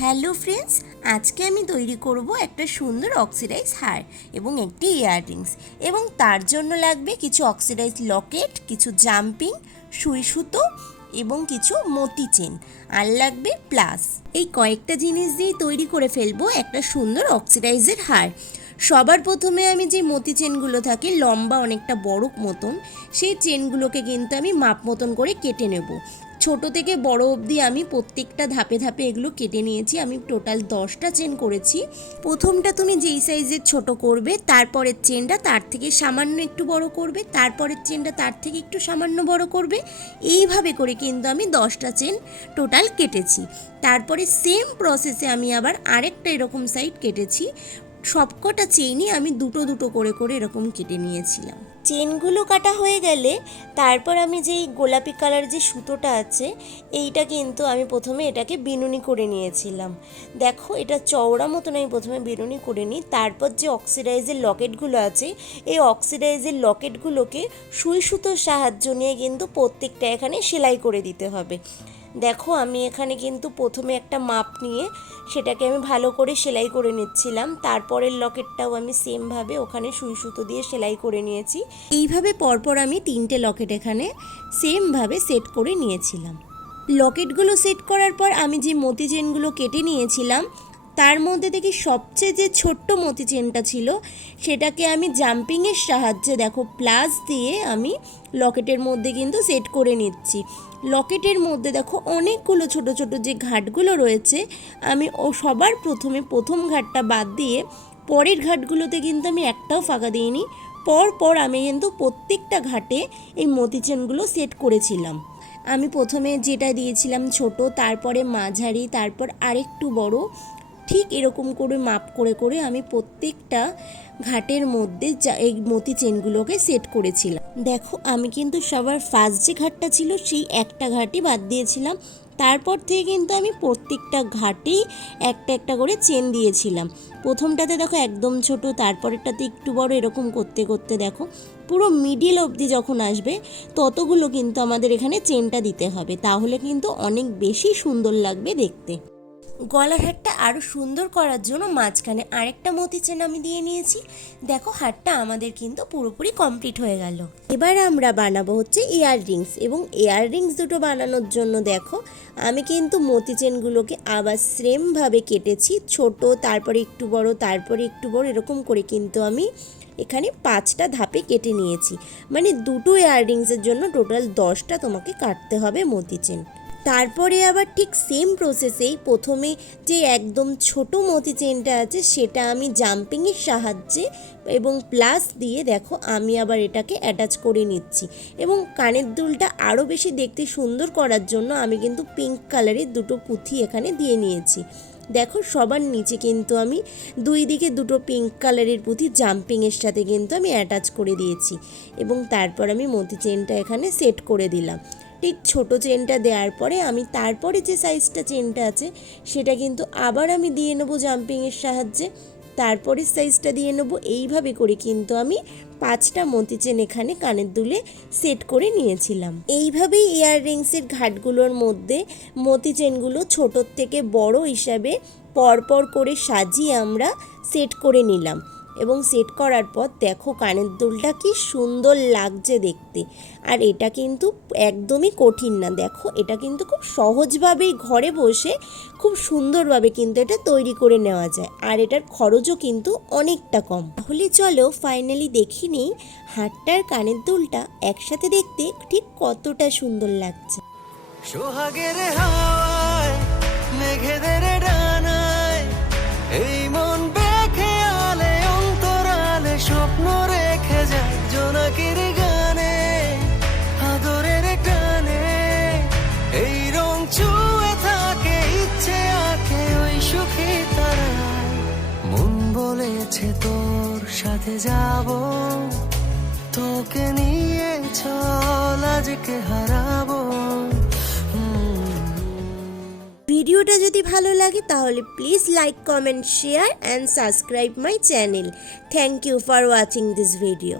Hello friends, আজকে আমি তৈরি করব একটা সুন্দর অক্সিডাইজ হার এবং একটি ইয়াররিংস, এবং তার জন্য লাগবে কিছু অক্সিডাইজ লকেট, কিছু জাম্পিং, সুই সুতো এবং কিছু মতি চেন, আর লাগবে প্লাস। এই কয়েকটা জিনিস দিয়ে তৈরি করে ফেলবো একটা সুন্দর অক্সিডাইজের হার। সবার প্রথমে আমি যে মতি চেনগুলো থাকে লম্বা অনেকটা বড় মতন, সেই চেনগুলোকে কিন্তু আমি মাপ মতন করে কেটে নেব। ছোট থেকে বড় অবধি আমি প্রত্যেকটা ধাপে ধাপে এগুলো কেটে নিয়েছি। আমি টোটাল 10টা চেন করেছি। প্রথমটা তুমি যেই সাইজের ছোট করবে, তারপরের চেনটা তার থেকে সামান্য একটু বড় করবে, তারপরের চেনটা তার থেকে একটু সামান্য বড় করবে। এইভাবে করে কিন্তু আমি 10টা চেন টোটাল কেটেছি। তারপরে সেম প্রসেসে আমি আবার আরেকটা এরকম সাইড কেটেছি। সবকটা চেইনই আমি দুটো দুটো করে করে এরকম কেটে নিয়েছিলাম। চেনগুলো কাটা হয়ে গেলে তারপর আমি যেই গোলাপি কালার যে সুতোটা আছে, এইটা কিন্তু আমি প্রথমে এটাকে বিনুনি করে নিয়েছিলাম। দেখো, এটা চওড়া মতন আমি প্রথমে বিনুনি করে নিই। তারপর যে অক্সিডাইজের লকেটগুলো আছে, এই অক্সিডাইজের লকেটগুলোকে সুই সুতোর সাহায্য নিয়ে কিন্তু প্রত্যেকটা এখানে সেলাই করে দিতে হবে। দেখো, আমি এখানে কিন্তু প্রথমে একটা মাপ নিয়ে সেটাকে আমি ভালো করে সেলাই করে নিচ্ছিলাম। তারপরের লকেটটাও আমি সেমভাবে ওখানে সুই সুতো দিয়ে সেলাই করে নিয়েছি। এইভাবে পরপর আমি 3টে লকেট এখানে সেমভাবে সেট করে নিয়েছিলাম। লকেটগুলো সেট করার পর আমি যে মতি চেনগুলো কেটে নিয়েছিলাম, তার মধ্যে থেকে সবচেয়ে যে ছোট্ট মতি চেনটা ছিল, সেটাকে আমি জাম্পিংয়ের সাহায্যে দেখো প্লাস দিয়ে আমি লকেটের মধ্যে কিন্তু সেট করে নিচ্ছি। লকেটের মধ্যে দেখো অনেকগুলো ছোট ছোট যে ঘাটগুলো রয়েছে, আমি সবার প্রথমে প্রথম ঘাটটা বাদ দিয়ে পরের ঘাটগুলোতে কিন্তু আমি একটাও ফাঁকা দিইনি। পর আমি কিন্তু প্রত্যেকটা ঘাটে এই মতি চেনগুলো সেট করেছিলাম। আমি প্রথমে যেটা দিয়েছিলাম ছোট, তারপরে মাঝারি, তারপর আরেকটু বড়, ঠিক এরকম করে মাপ করে করে আমি প্রত্যেকটা ঘাটের মধ্যে এই মতি চেনগুলোকে সেট করেছিলাম। দেখো, আমি কিন্তু সবার ফার্স্ট যে ঘাটটা ছিল সেই একটা ঘাটই বাদ দিয়েছিলাম। তারপর থেকে কিন্তু আমি প্রত্যেকটা ঘাটেই একটা একটা করে চেন দিয়েছিলাম। প্রথমটাতে দেখো একদম ছোট, তারপরেরটাতে একটু বড়, এরকম করতে করতে দেখো পুরো মিডিল অবধি যখন আসবে ততগুলো কিন্তু আমাদের এখানে চেনটা দিতে হবে, তাহলে কিন্তু অনেক বেশি সুন্দর লাগবে দেখতে। গলার হারটা আরও সুন্দর করার জন্য মাঝখানে আরেকটা মতি চেন আমি দিয়ে নিয়েছি। দেখো, হারটা আমাদের কিন্তু পুরোপুরি কমপ্লিট হয়ে গেল। এবার আমরা বানাবো হচ্ছে ইয়াররিংস, এবং ইয়াররিংস দুটো বানানোর জন্য দেখো আমি কিন্তু মতি চেনগুলোকে আবার সেমভাবে কেটেছি। ছোট, তারপরে একটু বড়, তারপরে একটু বড়, এরকম করে কিন্তু আমি এখানে 5টা ধাপে কেটে নিয়েছি। মানে দুটো ইয়াররিংসের জন্য টোটাল 10টা তোমাকে কাটতে হবে মতি চেন। তারপরে আবার ঠিক সেম প্রসেসেই প্রথমে যে একদম ছোট মতি চেনটা আছে, সেটা আমি জাম্পিংয়ের সাহায্যে এবং প্লাস দিয়ে দেখো আমি আবার এটাকে অ্যাটাচ করে নিচ্ছি। এবং কানের দুলটা আরও বেশি দেখতে সুন্দর করার জন্য আমি কিন্তু পিঙ্ক কালারের দুটো পুঁথি এখানে দিয়ে নিয়েছি। দেখো, সবার নিচে কিন্তু আমি দুই দিকে দুটো পিঙ্ক কালারের পুঁথি জাম্পিংয়ের সাথে কিন্তু আমি অ্যাটাচ করে দিয়েছি, এবং তারপর আমি মতি চেনটা এখানে সেট করে দিলাম। ঠিক ছোট চেনটা দেওয়ার পরে আমি তারপরে যে সাইজটা চেনটা আছে সেটা কিন্তু আবার আমি দিয়ে নেবো জাম্পিংয়ের সাহায্যে, তারপরে সাইজটা দিয়ে নেবো। এইভাবে করে কিন্তু আমি 5টা মতি চেন এখানে কানের দুলে সেট করে নিয়েছিলাম। এইভাবেই ইয়াররিংসের ঘাটগুলোর মধ্যে মতি চেনগুলো ছোটোর থেকে বড় হিসাবে পরপর করে সাজিয়ে আমরা সেট করে নিলাম। এবং সেট করার পর দেখো কানের দুলটা কি সুন্দর লাগছে দেখতে। আর এটা কিন্তু একদমই কঠিন না, দেখো এটা কিন্তু খুব সহজভাবেই ঘরে বসে খুব সুন্দরভাবে কিন্তু এটা তৈরি করে নেওয়া যায়, আর এটার খরচও কিন্তু অনেকটা কম। তাহলে চলো ফাইনালি দেখি নিই হারটার কানের দুলটা একসাথে দেখতে ঠিক কতটা সুন্দর লাগছে। সোহাগের হাওয়ায় মেঘেদের ডানায় এই মন বেঁকে আলে অন্তরালে স্বপ্ন রেখে যায় জোনাকির গানে আদরের টানে এই রং চুয়ে থাকে ইচ্ছে আঁকে ওই সুখী তারায় মন বলেছে তোর সাথে যাব তোকে নিয়ে চল আজকে হারাবো। ভিডিওটা যদি ভালো লাগে তাহলে please like, comment, share and subscribe my channel. Thank you for watching this video.